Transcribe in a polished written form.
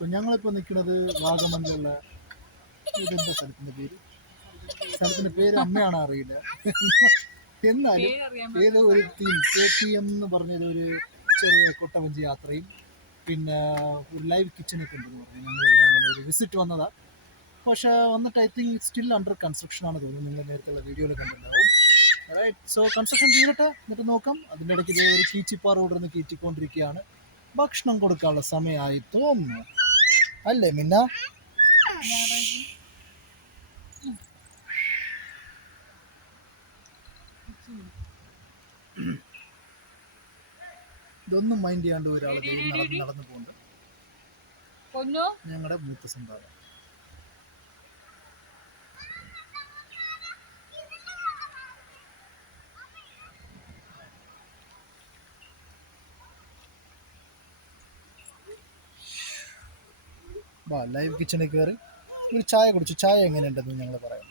So ഞങ്ങളിപ്പോൾ നിൽക്കുന്നത് വാഗമണിലുള്ള ഇതെന്താ സ്ഥലത്തിൻ്റെ പേര് അമ്മയാണ് അറിയില്ല. എന്നാലും ഏതോ ഒരു തീം KTM എന്ന് പറഞ്ഞൊരു ചെറിയ കൊട്ടവഞ്ചി യാത്രയും പിന്നെ ഒരു ലൈവ് കിച്ചണൊക്കെ ഉണ്ടെന്ന് പറഞ്ഞു. ഞങ്ങളിവിടെ അങ്ങനെ ഒരു വിസിറ്റ് വന്നതാണ്. പക്ഷേ വന്നിട്ട് I think still under construction ആണ് തോന്നുന്നു. നിങ്ങൾ നേരത്തെ വീഡിയോയിൽ കണ്ടിട്ടുണ്ടാവും. റൈറ്റ്, സോ കൺസ്ട്രക്ഷൻ തീരട്ടെ, എന്നിട്ട് നോക്കാം. അതിൻ്റെ ഇടയ്ക്ക് ഇതേ ഒരു കീച്ചിപ്പാറ ഇവിടുന്ന് കീച്ചിക്കൊണ്ടിരിക്കുകയാണ്. ഭക്ഷണം കൊടുക്കാനുള്ള സമയമായി തോന്നുന്നു, അല്ലേ മിന്ന? ഇതൊന്നും മൈൻഡ് ചെയ്യാണ്ട് ഒരാൾ നടന്നു പോകുന്നുണ്ട്. ഞങ്ങളുടെ മൂത്ത സന്താനം. ലൈവ് കിച്ചണിൽ കയറി ഒരു ചായ കുടിച്ചു. ചായ എങ്ങനെയുണ്ടെന്ന് ഞങ്ങൾ പറയാം.